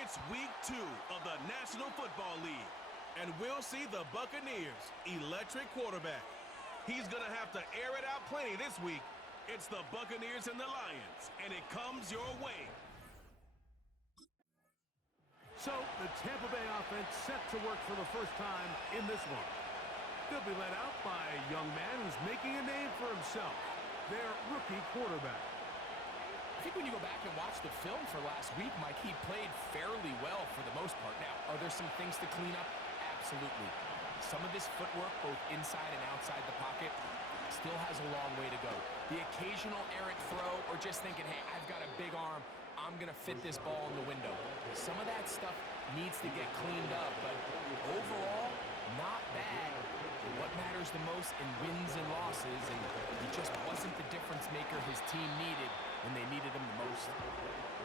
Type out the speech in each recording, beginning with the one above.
It's week 2 of the National Football League, and we'll see the Buccaneers' electric quarterback. He's going to have to air it out plenty this week. It's the Buccaneers and the Lions, and it comes your way. So, the Tampa Bay offense set to work for the first time in this one. They'll be led out by a young man who's making a name for himself, their rookie quarterback. I think when you go back and watch the film for last week, Mike, he played fairly well for the most part. Now, are there some things to clean up? Absolutely. Some of his footwork, both inside and outside the pocket, still has a long way to go. The occasional errant throw or just thinking, hey, I've got a big arm, I'm going to fit this ball in the window. Some of that stuff needs to get cleaned up, but overall, not bad. What matters the most in wins and losses, and he just wasn't the difference maker his team needed when they needed him the most.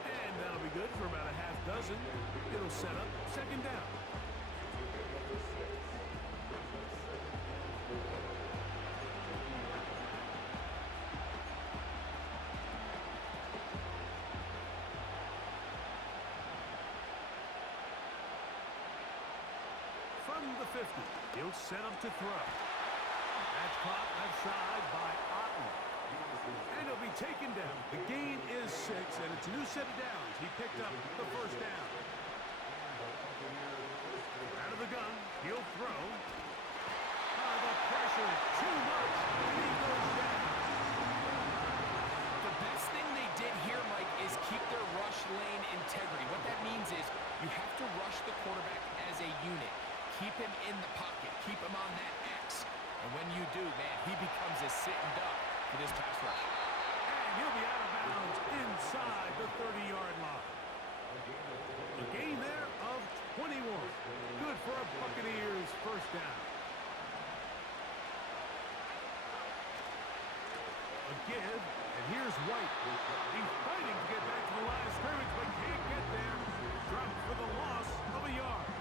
And that'll be good for about a half dozen. It'll set up second down. From the 50, he'll set up to throw. That's caught left side by Otten. And he'll be taken down. The gain is 6, and it's a new set of downs. He picked up the first down. Out of the gun, he'll throw. The pressure, too much, and he goes down. The best thing they did here, Mike, is keep their rush lane integrity. What that means is you have to rush the quarterback as a unit. Keep him in the pocket. Keep him on that X. And when you do, man, he becomes a sitting duck for this pass rush. And he'll be out of bounds inside the 30-yard line. A gain there of 21. Good for a Buccaneers first down. A give, and here's White. He's fighting to get back to the line of scrimmage, but can't get there. Dropped for the loss of a yard.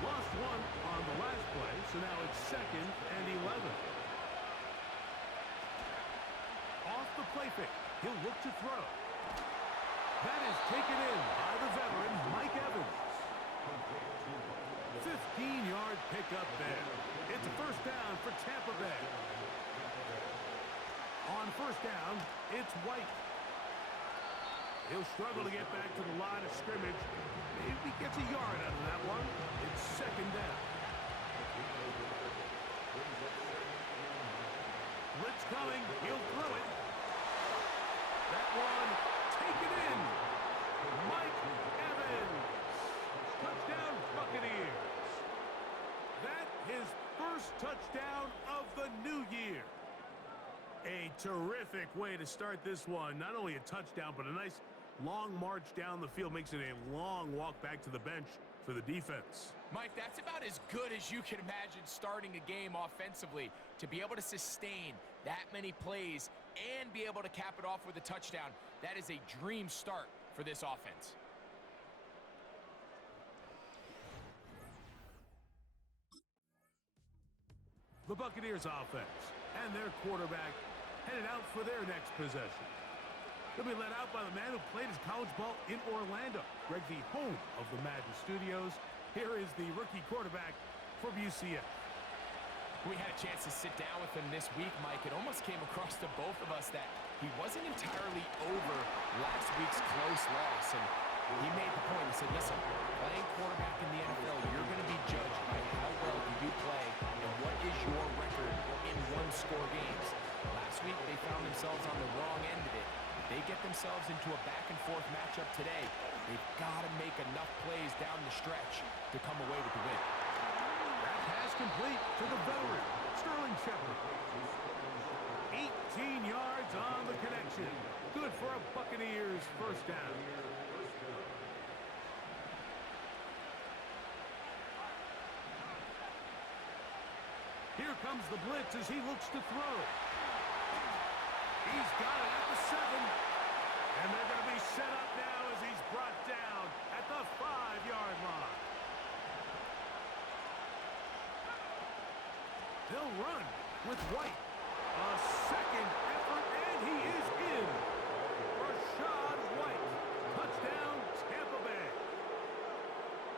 Lost one on the last play, so now it's 2nd and 11. Off the play fake, he'll look to throw. That is taken in by the veteran, Mike Evans. 15-yard pickup there. It's a first down for Tampa Bay. On first down, it's White. He'll struggle to get back to the line of scrimmage. Maybe he gets a yard out of that one. It's 2nd down. Blitz coming. He'll throw it. That one taken in. Mike Evans. Touchdown, Buccaneers. That his first touchdown of the new year. A terrific way to start this one. Not only a touchdown, but a nice long march down the field. Makes it a long walk back to the bench for the defense. Mike, that's about as good as you can imagine starting a game offensively. To be able to sustain that many plays and be able to cap it off with a touchdown, that is a dream start for this offense. The Buccaneers offense and their quarterback headed out for their next possession. They'll be led out by the man who played his college ball in Orlando, Greg, the home of the Madden Studios. Here is the rookie quarterback from UCF. We had a chance to sit down with him this week, Mike. It almost came across to both of us that he wasn't entirely over last week's close loss. And he made the point. He said, listen, playing quarterback in the NFL, you're going to be judged by how well do you play and what is your record in one-score games. Last week, they found themselves on the wrong end of it. If they get themselves into a back-and-forth matchup today, they've got to make enough plays down the stretch to come away with the win. That pass complete to the veteran, Sterling Shepard. 18 yards on the connection. Good for a Buccaneers first down. Here comes the blitz as he looks to throw. He's got it at the 7. And they're going to be set up now as he's brought down at the 5-yard line. They'll run with White. A second effort, and he is in. Rashad White. Touchdown,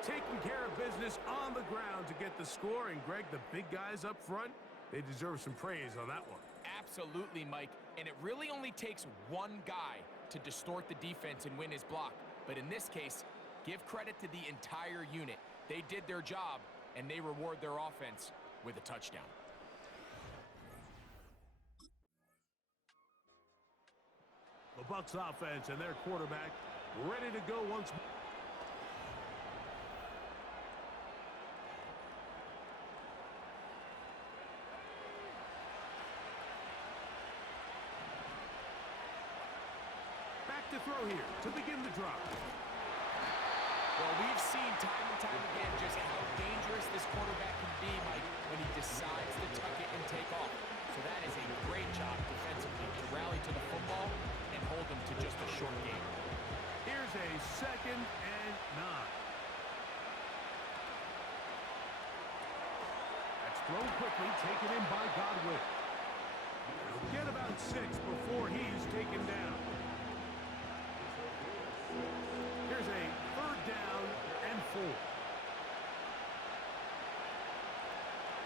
taking care of business on the ground to get the score. And, Greg, the big guys up front, they deserve some praise on that one. Absolutely, Mike. And it really only takes one guy to distort the defense and win his block. But in this case, give credit to the entire unit. They did their job, and they reward their offense with a touchdown. The Bucs offense and their quarterback ready to go once more. Back to throw here to begin the drive. Well, we've seen time and time again just how dangerous this quarterback can be, Mike, when he decides to tuck it and take off. So that is a great job defensively to rally to the football and hold them to just a short game. Here's a 2nd and 9. That's thrown quickly, taken in by Godwin. He'll get about 6 before he's taken down. Here's a 3rd down and 4.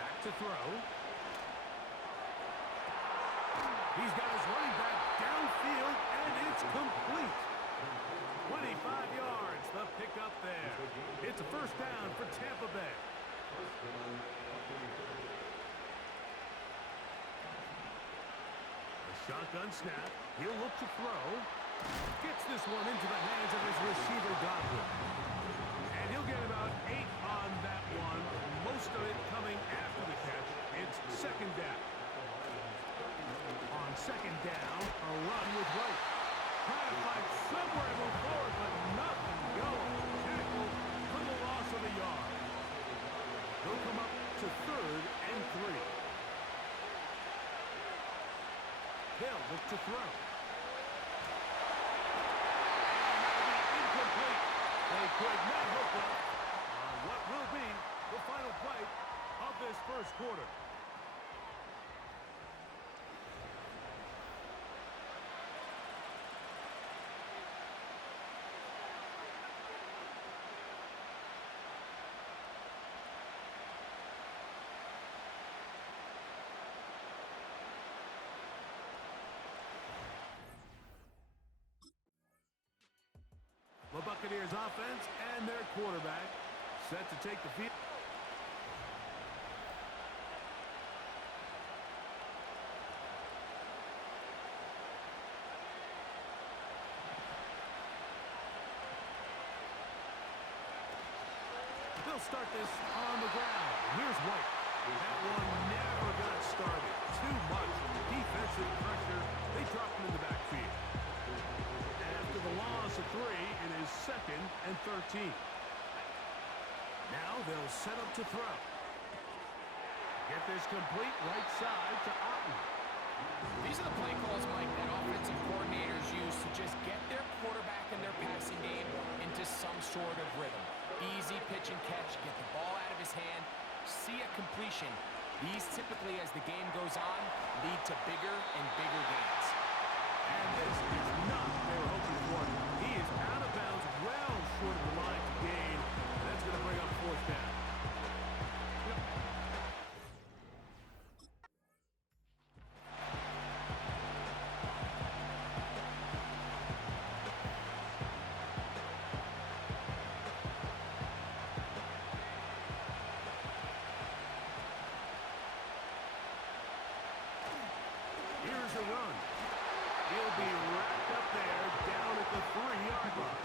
Back to throw. He's got his running back downfield, and it's complete. 25 yards, the pickup there. It's a 1st down for Tampa Bay. A shotgun snap. He'll look to throw. Gets this one into the hands of his receiver, Godwin. And he'll get about 8 on that one, most of it coming after the catch. It's 2nd down. On 2nd down, a run with White. Trying to find somewhere to move forward, but nothing going. Tackle for the loss of a yard. He'll come up to 3rd and 3. They'll look to throw. Incomplete. They could not hook up on what will be the final play of this 1st quarter. The Buccaneers offense and their quarterback set to take the field. They'll start this on the ground. Here's White. That one never got started. Too much defensive pressure. They dropped him in the backfield. After the loss of 3, it is 2nd and 13. Now they'll set up to throw. Get this complete right side to Otten. These are the play calls, Mike, that offensive coordinators use to just get their quarterback and their passing game into some sort of rhythm. Easy pitch and catch, get the ball out of his hand, see a completion. These typically, as the game goes on, lead to bigger and bigger gains. And this is not what they were hoping for. He is out of bounds, well short of the line to gain, and that's going to bring up 4th down. Here's a run. He'll be wrapped up there down at the 3-yard line.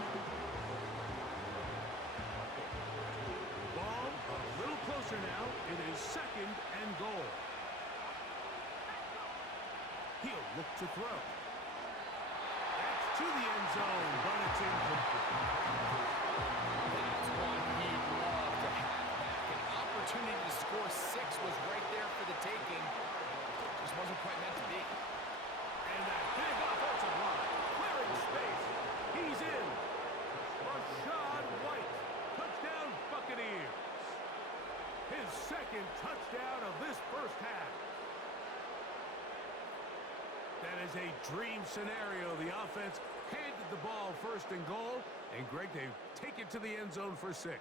Ball a little closer now. It is 2nd and goal. He'll look to throw. That's to the end zone, but it's incomplete. That's one he'd love to have back. An opportunity to score 6 was right there for the taking. Just wasn't quite meant to be. And that big offensive line, clearing space. He's in. Rashad White, touchdown Buccaneers. His 2nd touchdown of this 1st half. That is a dream scenario. The offense handed the ball first and goal. And, Greg, they take it to the end zone for 6.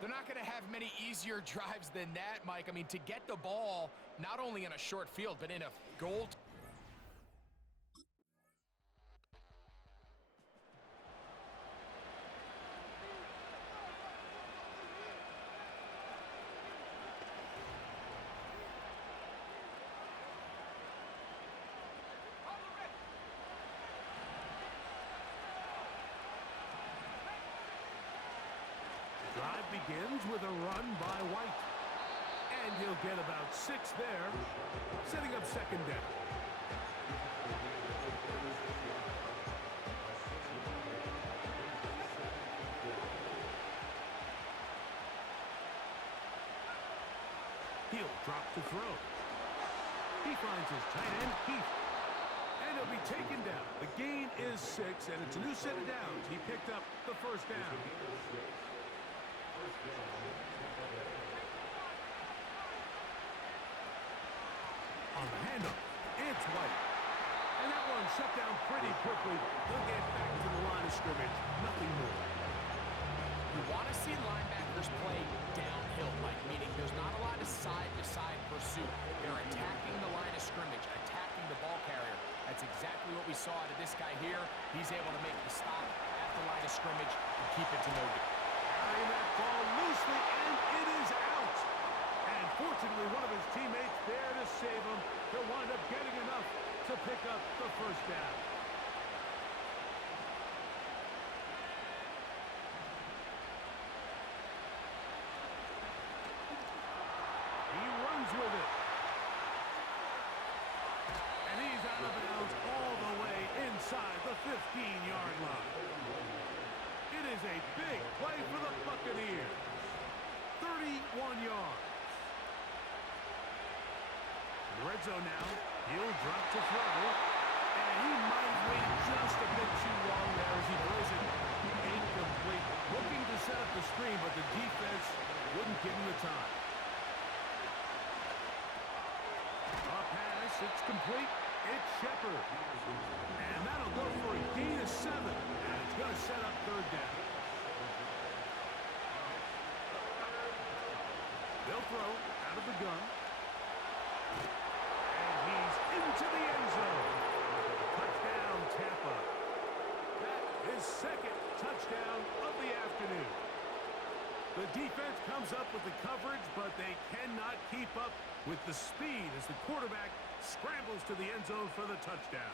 They're not going to have many easier drives than that, Mike. I mean, to get the ball not only in a short field, but in a goal. Drive begins with a run by White. And he'll get about 6 there, setting up second down. He'll drop to throw. He finds his tight end, Keith. And he'll be taken down. The gain is 6, and it's a new set of downs. He picked up the first down. On the handoff, it's White. And that one shut down pretty quickly. He'll get back to the line of scrimmage. Nothing more. You want to see linebackers play downhill, Mike, meaning there's not a lot of side-to-side pursuit. They're attacking the line of scrimmage, attacking the ball carrier. That's exactly what we saw out of this guy here. He's able to make the stop at the line of scrimmage and keep it to no good. Carrying that ball loosely, and it is out. And fortunately, one of his teammates there to save him. He'll wind up getting enough to pick up the first down. He runs with it. And he's out of bounds all the way inside the 15-yard line. It is a big play for the Buccaneers. 31 yards. In the red zone now. He'll drop to throw. And he might have waited just a bit too long there as he throws it incomplete. Looking to set up the screen, but the defense wouldn't give him the time. A pass, it's complete. It's Shepard. And that'll go for a gain of 7. And it's going to set up third down. They'll throw out of the gun. And he's into the end zone. Touchdown, Tampa. That is second touchdown of the afternoon. The defense comes up with the coverage, but they cannot keep up with the speed as the quarterback scrambles to the end zone for the touchdown.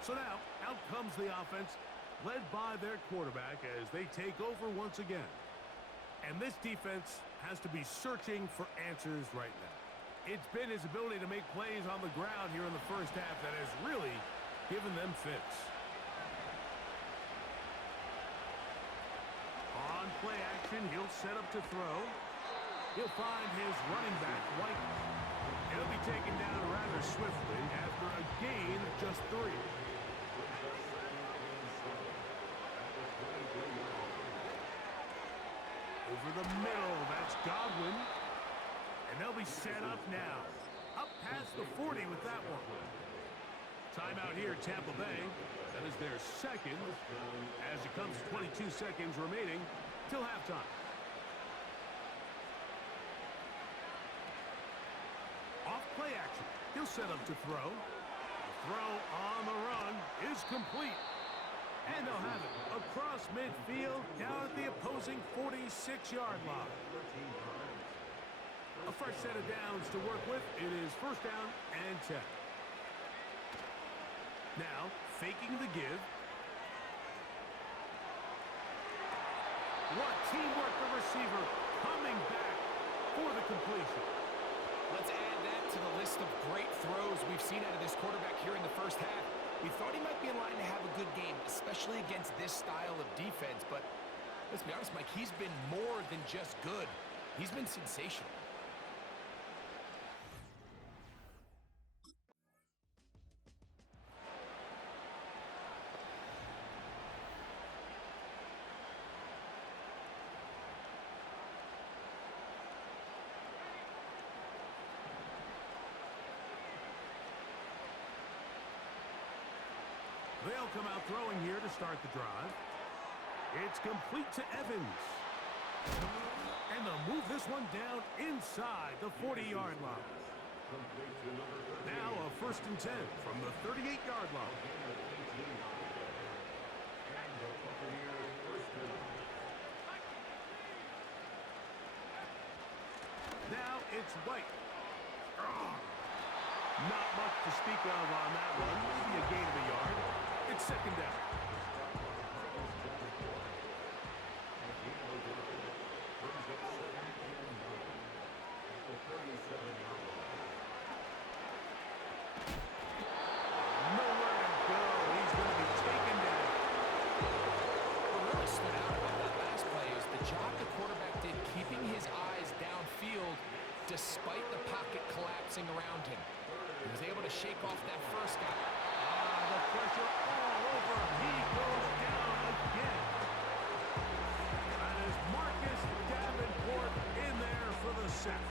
So now, out comes the offense, led by their quarterback as they take over once again. And this defense has to be searching for answers right now. It's been his ability to make plays on the ground here in the first half that has really given them fits. On play action, he'll set up to throw. He'll find his running back, White. He'll be taken down rather swiftly after a gain of just 3. Over the middle, that's Godwin. And they'll be set up now. Up past the 40 with that one. Timeout here, Tampa Bay. That is their second, as it comes 22 seconds remaining till halftime. Off play action. He'll set up to throw. The throw on the run is complete. And they'll have it across midfield down at the opposing 46-yard line. A fresh set of downs to work with. It is first down and 10. Now, faking the give. What teamwork, the receiver coming back for the completion. Let's add that to the list of great throws we've seen out of this quarterback here in the first half. We thought he might be in line to have a good game, especially against this style of defense. But let's be honest, Mike, he's been more than just good. He's been sensational. They'll come out throwing here to start the drive. It's complete to Evans. And they'll move this one down inside the 40-yard line. Now a 1st and 10 from the 38-yard line. Now it's White. Not much to speak of on that one. Maybe a gain of a yard. It's 2nd down. Nowhere to go. He's going to be taken down. What really stood out about that last play is the job the quarterback did keeping his eyes downfield despite the pocket collapsing around him. He was able to shake off that first guy. The pressure all over him. He goes down again. That is Marcus Davenport in there for the sack.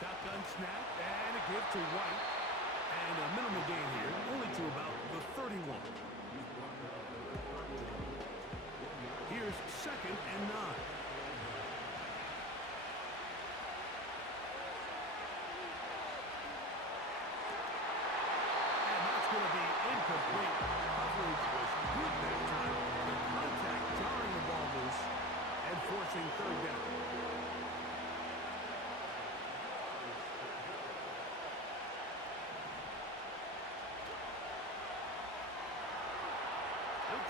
Shotgun snap and a give to White. And a minimal gain here, only to about the 31. Here's 2nd and 9. And that's going to be incomplete. Coverage was good that time. The contact jarring the ball loose and forcing 3rd down.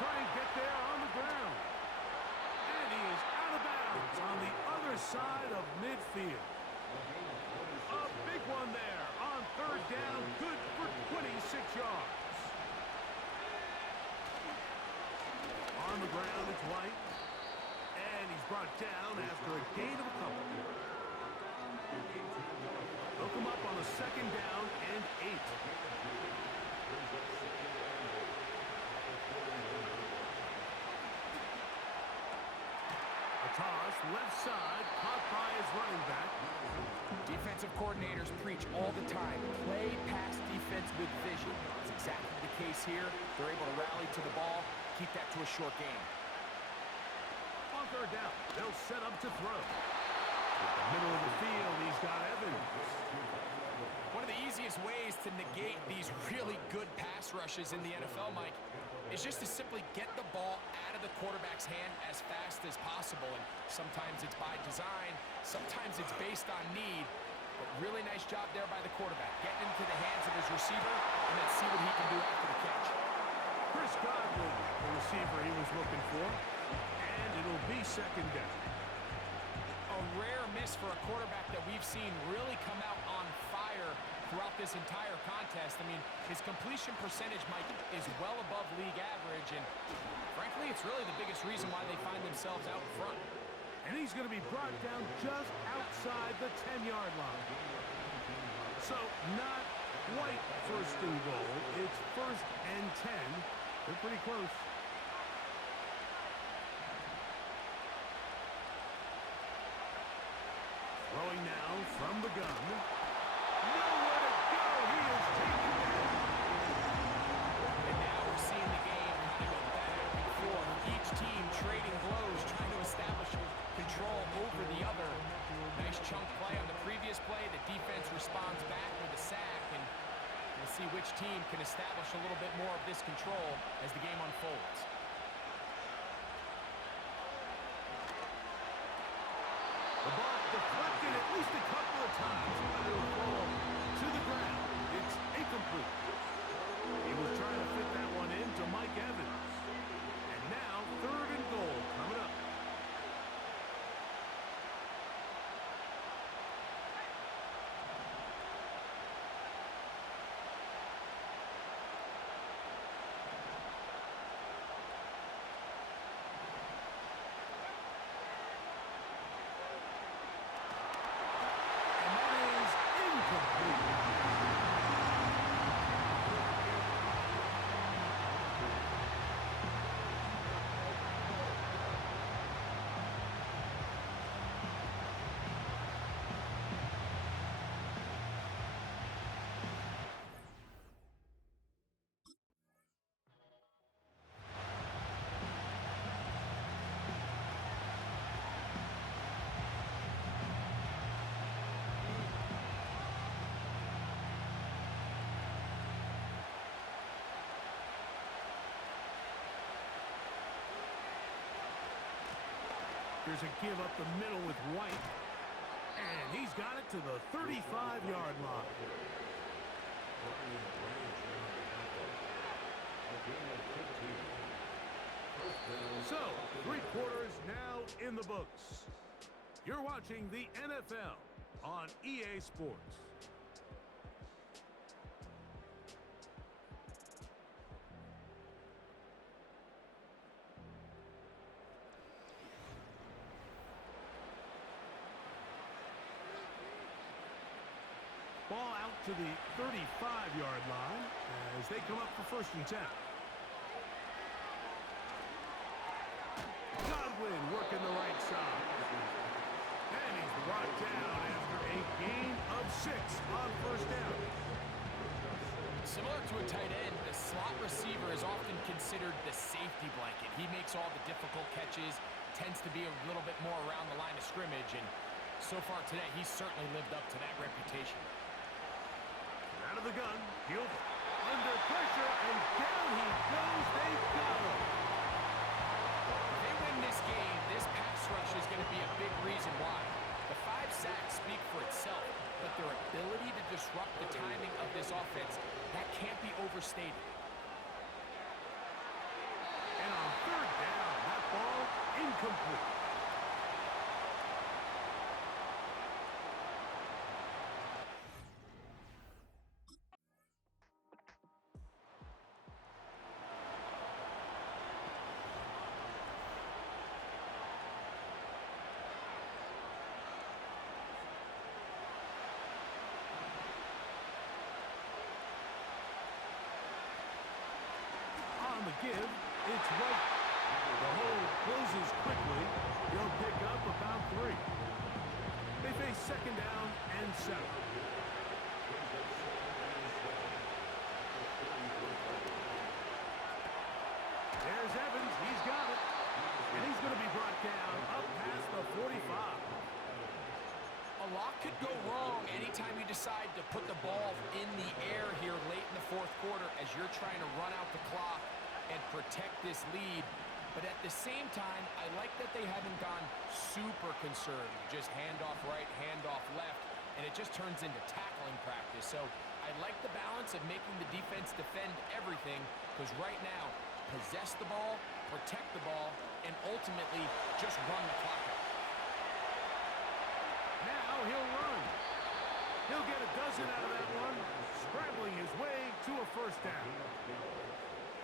Try and get there on the ground. And he is out of bounds on the other side of midfield. A big one there on 3rd down. Good for 26 yards. On the ground, it's White. And he's brought down after a gain of a couple. They'll come up on the 2nd down and 8. Toss, left side, caught by his running back. Defensive coordinators preach all the time. Play pass defense with vision. It's exactly the case here. They're able to rally to the ball, keep that to a short game. On 3rd down, they'll set up to throw. At the middle of the field, he's got Evans. One of the easiest ways to negate these really good pass rushes in the NFL, Mike, is just to simply get the ball out of the quarterback's hand as fast as possible. And sometimes it's by design, sometimes it's based on need. But really nice job there by the quarterback, getting into the hands of his receiver and then see what he can do after the catch. Chris Godwin, the receiver he was looking for. And it'll be 2nd down. A rare miss for a quarterback that we've seen really come out on fire throughout this entire contest. I mean, his completion percentage, Mike, is well above league average, and frankly, it's really the biggest reason why they find themselves out front. And he's going to be brought down just outside the 10-yard line. So, not quite 1st and goal. It's 1st and 10. They're pretty close. Throwing now from the gun. Nowhere to go. He is taken down. And now we're seeing the game kind of go back and forth. Each team trading blows, trying to establish control over the other. Nice chunk play on the previous play. The defense responds back with a sack, and we'll see which team can establish a little bit more of this control as the game unfolds. The ball deflected at least a couple of times, but it'll fall to the ground. It's incomplete. He was trying to fit that one in to Mike Evans. And now 3rd and goal coming up. There's a give up the middle with White. And he's got it to the 35-yard line. So, 3 quarters now in the books. You're watching the NFL on EA Sports. Ball out to the 35-yard line as they come up for 1st and 10. Godwin working the right side. And he's brought down after a gain of 6 on 1st down. Similar to a tight end, the slot receiver is often considered the safety blanket. He makes all the difficult catches, tends to be a little bit more around the line of scrimmage, and so far today, he's certainly lived up to that reputation. Out of the gun, he'll under pressure, and down he goes. They got him. If they win this game, this pass rush is going to be a big reason why. The 5 sacks speak for itself, but their ability to disrupt the timing of this offense, that can't be overstated. And on 3rd down, that ball incomplete. On the give, it's White. The hole closes quickly. They'll pick up about 3. They face 2nd down and 7. There's Evans. He's got it. And he's going to be brought down up past the 45. A lot could go wrong anytime you decide to put the ball in the air here late in the 4th quarter as you're trying to run out the clock and protect this lead. But at the same time, I like that they haven't gone super conservative. Just handoff right, handoff left, and it just turns into tackling practice. So I like the balance of making the defense defend everything, because right now, possess the ball, protect the ball, and ultimately just run the clock out. Now he'll run. He'll get a dozen out of that one, scrambling his way to a 1st down.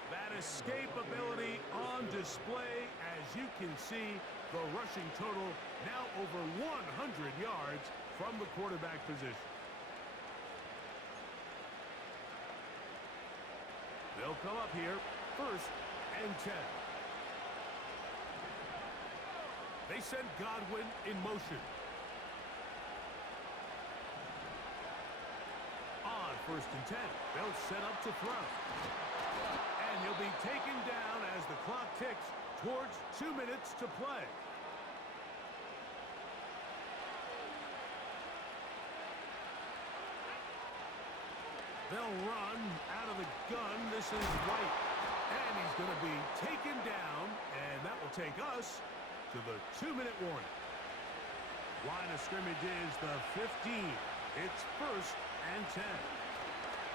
That escapability on display. As you can see, the rushing total now over 100 yards from the quarterback position. They'll come up here, 1st and 10. They send Godwin in motion. On 1st and 10, they'll set up to throw. And he'll be taken down as the clock ticks towards 2 minutes to play. They'll run out of the gun. This is White. And he's going to be taken down, and that will take us to the 2-minute warning. Line of scrimmage is the 15. It's 1st and 10.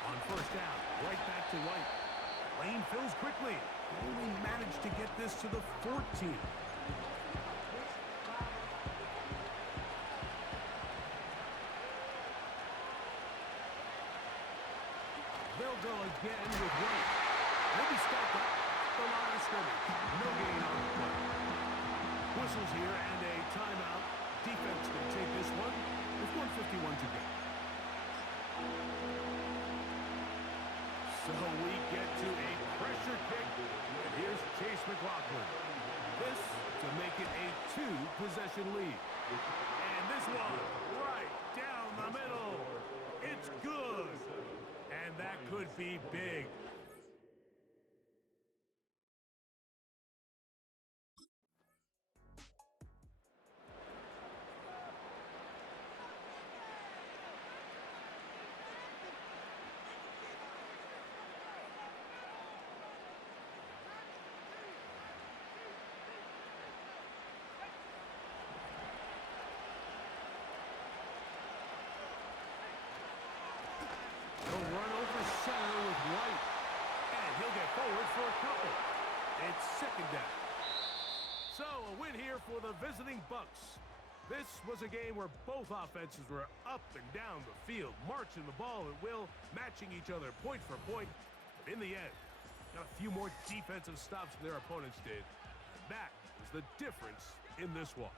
On 1st down, right back to White. Lane fills quickly. Only managed to get this to the 14. They'll go again with White. He'll be stopped up the line of scrimmage. No gain on the play. Whistles here and a timeout. Defense will take this one with 1:51 to go. So we get to a pressure kick, and here's Chase McLaughlin. This to make it a 2-possession lead. And this one right down the middle. It's good. And that could be big. for the visiting Bucks. This was a game where both offenses were up and down the field, marching the ball at will, matching each other point for point. But in the end, got a few more defensive stops than their opponents did. And that is the difference in this one.